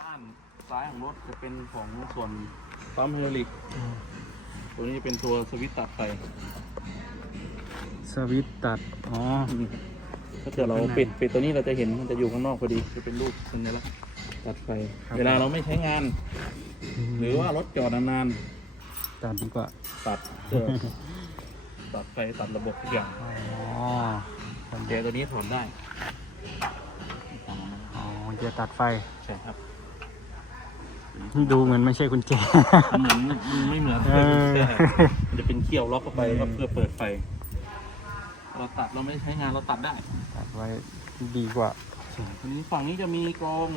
ด้านซ้ายของรถจะเป็นของส่วนปั๊มไฮดรอลิก ตัวนี้เป็นตัวสวิตช์ตัดไฟสวิตช์ตัด อ๋อ ถ้าเกิดเราปิดปิดตัวนี้เราจะเห็นมันจะอยู่ข้างนอกพอดีจะเป็นรูปสัญลักษณ์ตัดไฟ ครับ เวลาเราไม่ใช้งาน หรือว่ารถจอดนานตัดดีกว่า ๆตัดเพื่อ ตัดไฟตัดระบบทุกอย่างอ๋อกุญแจตัวนี้ถอนได้ อ๋อจะตัดไฟ ใช่ครับ ดูเหมือนไม่ใช่กุญแจ เหมือนมันไม่เหมือนเออใช่มันจะเป็นเขี้ยวล็อกเข้าไปครับเพื่อเปิดไฟ เราตัดเราไม่ใช้งานเราตัดได้ตัดไว้ดีกว่าทีนี้ฝั่งนี้จะมีกรอง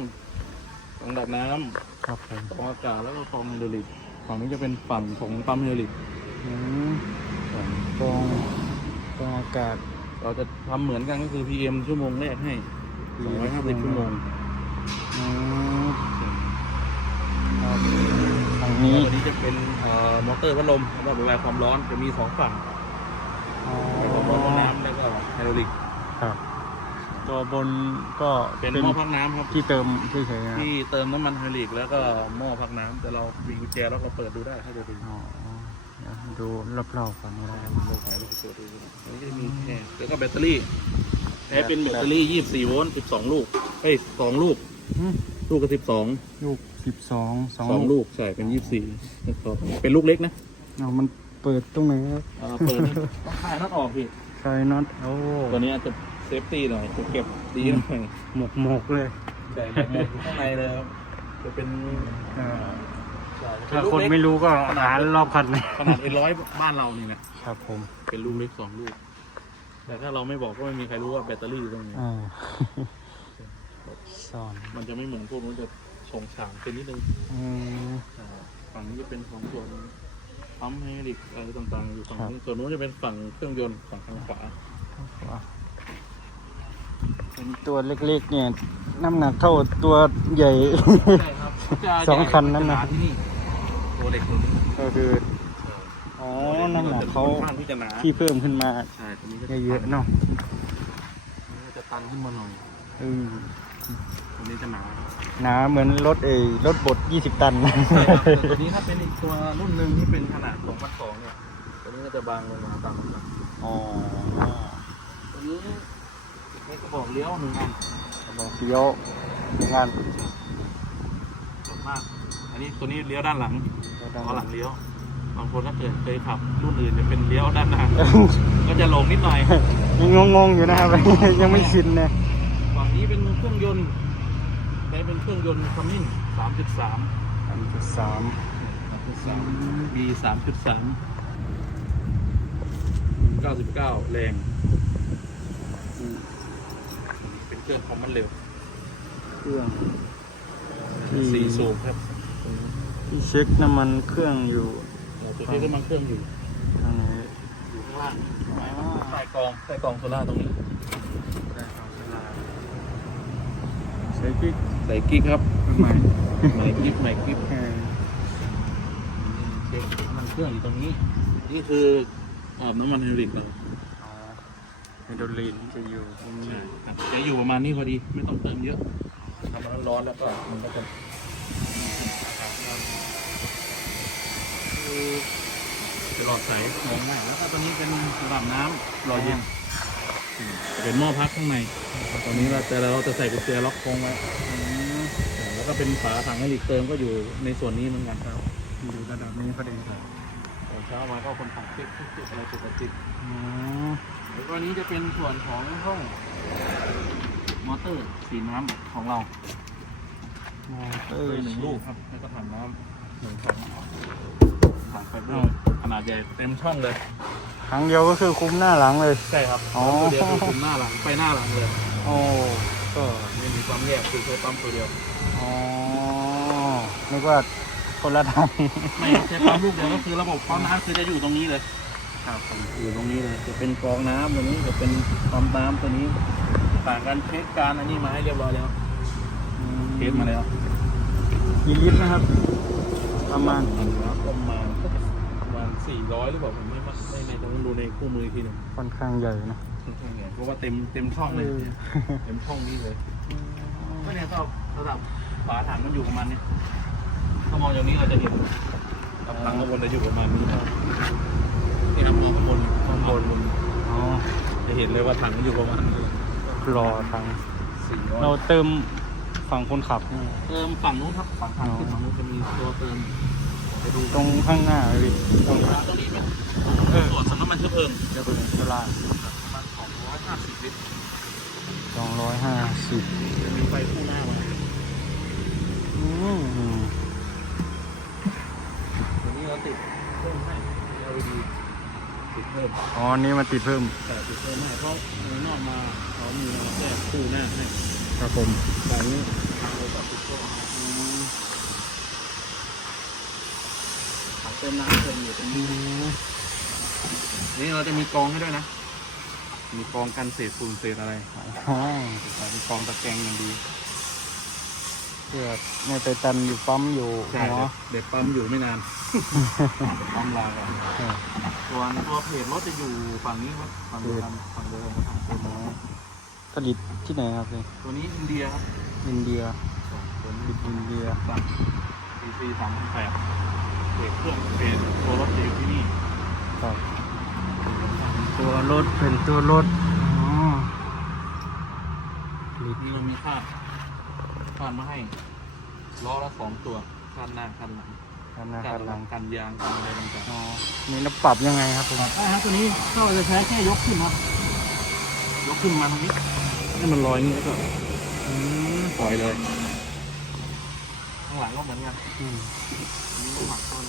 กรองดับน้ำครับผมกรองอากาศแล้วก็กรองไฮดรอลิกฝั่งนี้จะเป็นฝั่งของปั๊มไฮดรอลิกอืมกรองกรองอากาศ เราจะทำเหมือนกันก็คือ PM ชั่วโมงแรกให้250ชั่วโมง อืม ครับฝั่งนี้ตัวนี้จะเป็นเอ่อมอเตอร์พัดลมสำหรับระบายความร้อนจะมีสองฝั่งอ๋อความร้อนน้ำแล้วก็ไฮดรอลิกครับ ตัวบนก็เป็นหม้อพักน้ำครับที่เติมเฉยๆนะที่เติมน้ำมันไฮดรอลิกแล้วก็หม้อพักน้ำแต่เรามีกุญแจแล้วเราเปิดดูได้ถ้าจะดูอ๋อเดี๋ยวดูรอบๆก่อนนะครับโลกไหนเราเปิดดูอันนี้ก็จะมีแค่แล้วก็แบตเตอรี่แพ้เป็นแบตเตอรี่ 24 โวลต์ 12 ลูกเอ้ย2ลูกอืมลูกก็12 ลูก สิบสองสองสองลูกลูกใช่เป็น24นะครับเป็นลูกเล็กนะเอามันเปิดตรงไหนครับเอ่อเปิดนี่ต้องคลายน็อตออกพี่ใช่น็อตโอ้ตัวนี้อาจจะเซฟตี้หน่อยจะเก็บดีหน่อยหมกหมกๆเลยแต่หมดอยู่ข้างในเลยครับจะเป็นเออใช่เป็ถ้าลูกคนเล็กไม่รู้ก็หารอบคันเลยขนาดเป็นร้อยบ้านเรานี่นะครับผมเป็นลูกเล็กสองลูก แต่ถ้าเราไม่บอกก็ไม่มีใครรู้ว่าแบตเตอรี่อยู่ตรงไหนอ่าซ่อนมันจะไม่เหมือนพวกนู้นจะ ส่งฉางเป็นนิดนึงอืมอ่าฝั่งนี้จะเป็นของส่วนปั๊มไฮดรอลิกอะไรต่างๆ อยู่ฝั่งนี้ส่วนนู้นจะเป็นฝั่งเครื่องยนต์ฝั่งทางขวาเป็นตัวเล็กๆ เนี่ย น้ำหนักเท่าตัวใหญ่ ใช่ครับจะสองคันนั้นนะจหาที่นี่ตัวเล็กตัวนี้ก็คือ อ๋อ น้ำหนักเขาค่อนข้างที่จะหนาที่เพิ่มขึ้นมาใช่ตัวนี้ก็เยอะๆเนาะตัวนี้ก็จะตันขึ้นมาหน่อย เออ ตัวนี้จะหนาหนาเหมือนรถเอยรถบด 20 ตัน ใช่ครับแต่ตัวนี้ถ้าเป็นอีกตัวรุ่นหนึ่งที่เป็นขนาด2 2 0เนี่ย ตัวนี้ก็จะบางลงมาตามลำดับอ๋อตัวนี้ให้กระบอกเลี้ยวหนึ่งอันบอกเดียวงานส่วนมาก อันนี้ตัวนี้เลี้ยวด้านหลังล้อหลังเลี้ยว บางคนถ้าเกิดเคยขับรุ่นอื่นจะเป็นเลี้ยวด้านหน้า ก็จะหลงนิดหน่อย ยังงงๆอยู่นะครับ ยังไม่ชินนะฝั่ง นี้เป็นเครื่องยนต์ใช้เป็นเครื่องยนต์คัมมิ่ง3.3อันที่สาม3.3 B 3.3 99 แรง เป็นเครื่องความมันเร็วเครื่องสี่สูบครับ ที่เช็คน้ำมันเครื่องอยู่เราตัวที่น้ำมันเครื่องอยู่ ทางไหนอยู่ข้างล่างใต้กองใต้กองโซล่าร์ตรงนี้ใช้กิ๊กใส่กิ๊กครับใหม่ใหม่กิ๊กใหม่กิ๊กเออเช็คน้ำมันเครื่องอยู่ตรงนี้ นี่คือออบน้ำมันไฮดรอลิกเราอ๋อไฮโดรลินจะอยู่ตรงนี้ใช่ครับจะอยู่ประมาณนี้พอดี ไม่ต้องเติมเยอะทำมันร้อนๆแล้วก็มันก็จะคือจะหลอดใสมองง่ายแล้วก็ตัวนี้เป็นระดับน้ำรอเย็น เป็นหม้อพักข้างในตอนนี้เราแต่เราจะใส่กุญแจล็อกโค้งไว้อืมแล้วก็เป็นฝาถังไฮดรอลิกเติมก็อยู่ในส่วนนี้เหมือนกันครับอยู่ระดับนี้พอดีครับตอนเช้ามาก็คนถังเช็คทุกๆอะไรปกติอืมแล้วก็นี้จะเป็นส่วนของห้องมอเตอร์สีน้ำของเรามอเตเอออร์หนึ่งลูกครับแล้วก็ถังน้ำหนึ่งถังถังไฟเบอร์ขนาดใหญ่เต็มช่องเลย ครั้งเดียวก็คือคุ้มหน้าหลังเลย ใช่ครับอ๋อ ตัวเดียวคือคุมหน้าหลังไปหน้าหลังเลย โอ้ก็ไม่มีความแยกคือใช้ปั๊มตัวเดียว อ๋อนึกว่าคนละทางไม่ใช้ปั๊มลูกเดียวก็คือระบบปั๊มน้ำคือจะอยู่ตรงนี้เลยครับผมอยู่ตรงนี้เลย จะเป็นกรองน้ำตรงนี้จะเป็นปั๊มน้ำตัวนี้ผ่านการเช็คการอันนี้มาให้เรียบร้อยแล้วเทสมาแล้วกี่ลิตรนะครับ ประมาณ ประมาณประมาณ สี่ร้อยหรือเปล่าผมไม่ไม่ในต้องดูในคู่มืออีกทีหนึ่งค่อนข้างใหญ่นะเพราะว่าเต็มเต็มช่องเลยเต็มช่องนี้เลยก็เนี่ยก็ระดับฝาถังมันอยู่ประมาณเนี้ยถ้ามองอย่างนี้เราจะเห็นกับถังข้างบนจะอยู่ประมาณนี้ครับนี่ครับมองข้างบนข้างบนอ๋อจะเห็นเลยว่าถังอยู่ประมาณนี้รอทาง สี่ร้อย เราเติมฝั่งคนขับนี่เติมฝั่งนู้นครับฝั่งทางขึ้นอ๋อฝั่งนู้นจะมีตัวเติมไปดู ตรงข้างหน้าเลยพี่ตรงตรงนี้เป็นส่วนสำน้ำมันเชื้อเพลิงจะเป็นโซล่าประมาณสองร้อยห้าสิบลิตรสองร้อยห้าสิบจะมีไฟคู่หน้ามาอืมตัวนี้เราติดเพิ่มให้ LED ติดเพิ่มอ๋ออันนี้มาติดเพิ่มแต่ติดเพิ่มให้เพราะในนอกมาเขามีมาแค่คู่หน้าให้ครับผมแบบนี้ทางเราก็ติดเพิ่มถัง เติมน้ำเติมอยู่ตรงนี้นี่เราจะมีกรองให้ด้วยนะ มีกรองกันเศษฝุ่นเศษอะไรอ๋อมีกรองตะแกรงอย่างดีเพื่อไม่ไปตันอยู่ปั๊มอยู่ใช่เนาะเด็ดปั๊มอยู่ไม่นานปั๊มลาก่อนเออส่วนตัวเพจรถจะอยู่ฝั่งนี้ครับฝั่งเดียวกันฝั่งเดียวกันกับทางโซนนี้ผลิตที่ไหนครับพี่ตัวนี้อินเดียครับอินเดียตัวผนี้ลิตอินเดียสั่ง PC สามพันแปด เพจเครื่องเพจตัวรถจะอยู่ที่นี่ครับ ตัวรถเป็นตัวรถอ๋อผลิตนี่เรามีคาดคาดมาให้ล้อละสองตัวคาดหน้าคาดหลังคันหน้าคาคัดนหหลัลังงกันยางกันอะไรต่างอ๋อมีน้ำปรับยังไงครับผมๆใช่ครับตัวนี้ก็จะใช้แค่ยกขึ้นครับยกขึ้นมาตรงนี้ให้มันลอยอย่างนี้แล้วก็อืมปล่อยเลยข้างหลังก็เหมือนกันอืมอันนี้ก็หมักต้น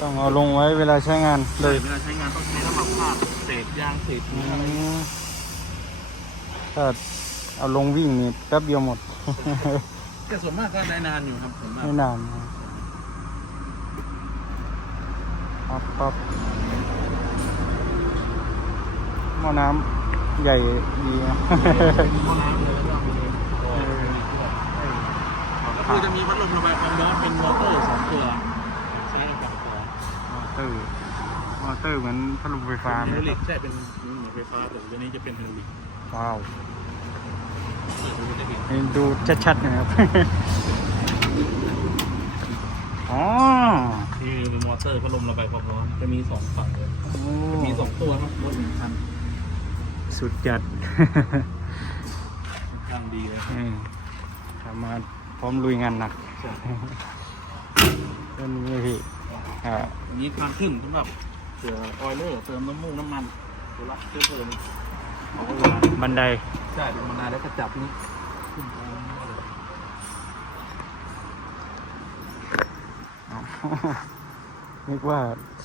ต้องเอาลงไว้เวลาใช้งานเลยเวลาใช้งานต้องใช้น้ำมันพาดเศษยางเศษอือะไรมถ้าเอาลงวิ่งนี่แป๊บเดียวหมด แต่ส่วนมากก็ได้นานอยู่ครับส่วนมากไม่นานนะปั๊บปั๊บหม้อน้ำใหญ่ดีนะมีห้องน้ำเลยแล้วก็มีโอ้ยมีเครื่องก็ คือจะมีพัดลมระบายความร้อนเป็นมอเตอร์สองตัวใช้ในการตัวมอเตอร์มอเตอร์เหมือนพัดลมไฟฟ้าเป็นไหมไฮดรอคลิรับกใช่เป็นเหมือนไฟฟ้าแต่ตัวนี้จะเป็นไฮดรอลิกว้าวนี่ดูจะเห็นให้ดูชัดๆหนะครับอ๋อนี่เป็นมอเตอร์พัดลมระบายความร้อนจะมีสองฝั่งเลยโอ้มีสองตัวครับรถหนึ่งคันสุดจัดกลางดีเลยอืมทำมา พร้อมลุยงานหนักใช่เรื่องนี้พี่อ่าอันนี้ทางขึ้นสำหรับเสือออยเลอร์เติมน้ำมูกน้ำมันตัวละเชื้อเพลิงเอาไว้วางบันไดใช่เป็นมานานแล้วก็จับนี่ขึ้นไปนึกว่า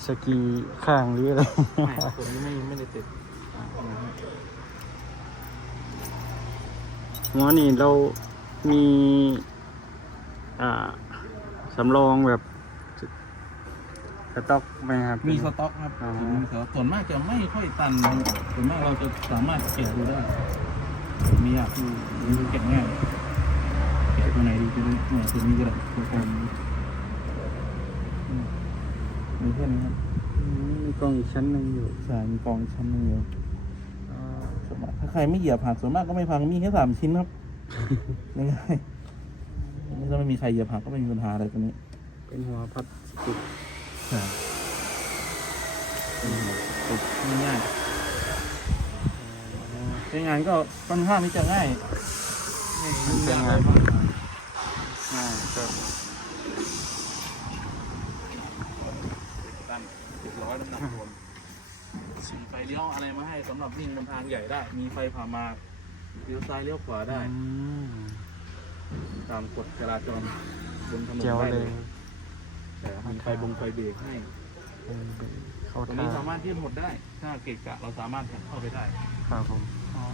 สกีข้างหรืออะไรไม่ตัวนี้ไม่ไม่ได้ติดหัวนี่เรามีอ่า สำรองแบบสต็อกไหมครับ มีสต็อกครับอ๋อ มีสต็อกส่วนมากจะไม่ค่อยตันส่วนมากเราจะสามารถเก็บดูได้ มีอะคือมีเก็บง่ายเก็บตัวไหนดีจะได้เนี่ยตัวนี้ก็ได้ตัวผมอืมมีแค่นี้ครับอืมมีกล้องอีกชั้นหนึ่งอยู่ใช่มีกองอีกชั้นหนึงอยู่อ่าส่วนมากถ้าใครไม่เหยียบหักส่วนมากก็ไม่พังมีแค่สามชิ้นครับ ง่ายๆอันนี้ ถ้าไม่มีใครเหยียบหักก็ไม่มีปัญหาอะไรตัวนี้ เป็นหัวพลาสติกใช่ติดง่ายๆใช้งานก็ค่อนข้างที่จะง่ายไม่ยุ่งยากอะไรมากมายง่ายครับตันติดร้อยน้ำหนักรวมมีไฟเลี้ยวอะไรมาให้สำหรับวิ่งบนทางใหญ่ได้ มีไฟผ่ามาเลี้ยวซ้ายเลี้ยวขวาได้อืม ตามกฎจราจรบนถนนเจ๋วได้เลเลยยแต่มีไฟบงไฟเบรกให้เออเข้าตรงท่านี้สามารถยื่นหมดได้ ถ้าเกะกะเราสามารถเข้าไปได้ ครับผมอ๋อ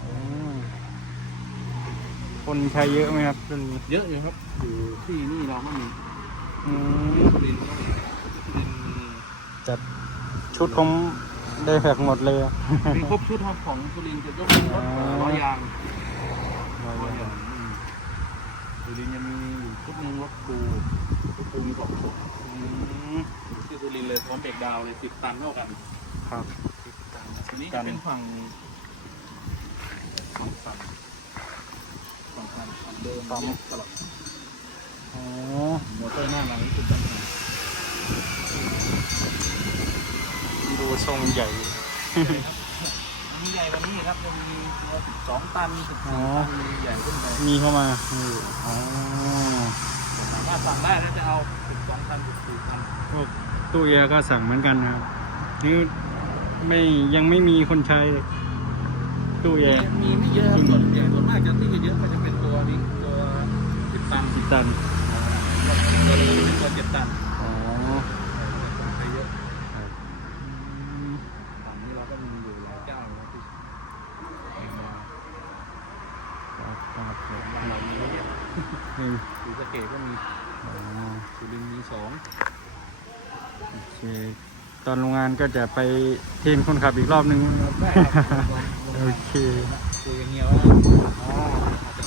คนใช้เยอะไหมครับรุ่นนี้เยอะอยู่ครับ อยู่ที่นี่เราก็มีอืมที่สุรินทร์ก็มีสุรินทร์มีจัดชุดผมได้แพ็กหมดเลยอะ มีครบชุดครับของสุรินทร์จะยกเป็นรถอ๋อล้อยาง ร้ ล้ อ อย ย ยางอืมสุรินทร์ยังมีอยู่ชุดหนึ่งร ถปูรถปูมีสองชุดอืมที่สุรินทร์เลยพร้อมเบรกดาวน์เลยสิบตันเท่ากันครับทีนี้จะเป็นฝั่งฝั่งฝั่งฝสองคันเดิมปั๊ม ตลอดอ๋อมอเตอร์หน้าหลังนี่คือปัญหาดูทรงใหญ่ มีใหญ่กว่านี้ครับจะมีตัวสองตันสิบอ๋สี่อตันมีใหญ่ขึ้นไปมีเข้ามานี่อ๋อสามารถสั่งได้แล้วจะเอาสิบสองตันสิบสี่ตันพวกตู้แอร์ก็สั่งเหมือนกันนะครับนี่ไม่ยังไม่มีคนใช้เลยตู้แอร์มีไม่เยอะครับส่วนใหญ่ส่วนมากจะที่เยอะก็จะเป็นตัวนี้ตัวสิบตัน สิตัน ตัวนี้เป็นตัวเจ็ดตัน อ๋อ ใช้เยอะฝั่งนี้เราก็มีอยู่หลายเจ้านะที่มา ครับครับ เรามีเยอะ นี่ สีสะเกดก็มี อ๋อ สุรินทร์มีสอง โอ เคตอนโรงงานก็จะไปเทรนคนขับอีกรอบนึงนะครับได้ครับลองลองโอเคคุยกันเงี้ยว่าอ๋ออาจจะ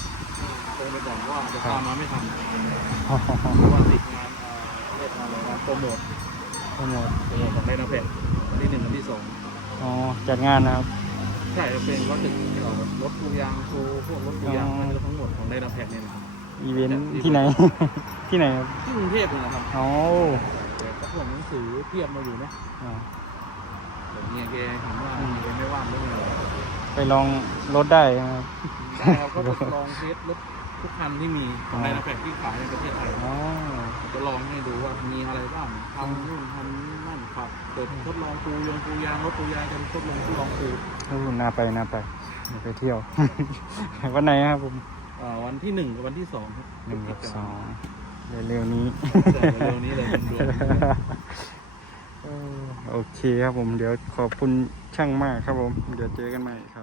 โทรไปก่อนว่าจะตามมาไม่ทันอ๋อเพราะว่าติดงานเอ่อเรียกมาเลยงานโปรโมทโปรโมทโปรโมทของไดนาเพจวันที่หนึ่งวันที่สองอ๋อจัดงานนะครับใช่เป็นว่าถึงเอ่อรถปูยางปูพวกรถปูยางอ๋ออะไรทั้งหมดของไดนาเพจเนี่ยนะครับอีเวนต์ที่ไหน ที่ไหนครับที่กรุงเทพเลยนะครับอ๋อแต่ก็ พวกหนังสือเทียบมาอยู่นะอ๋อเดี๋ยวเนี่ยแกเห็นว่าแกไม่ว่างเรื่องอะไรไปลองรถได้นะครับได้ครับก็ทดลองเทสรถทุกคันที่มีของไดนาเพจที่ขายในประเทศไทยอ๋อจะลองให้ดูว่ามีอะไรบ้างทำนู่นทำนี่นั่นขับเปิดทดลองปูยงปูยางรถปูยางกันทดลองทดลองปูโอ้น่าไปน่าไปเดี๋ยวไปเที่ยววันไหนครับผมเอ่อวันที่หนึ่งกับวันที่สองครับหนึ่งกับสอง เร็วๆนี้ใช่เร็วๆนี้เลยรวมเออโอเคครับผม เดี๋ยวขอบคุณช่างมากครับผม เดี๋ยวเจอกันใหม่ครับ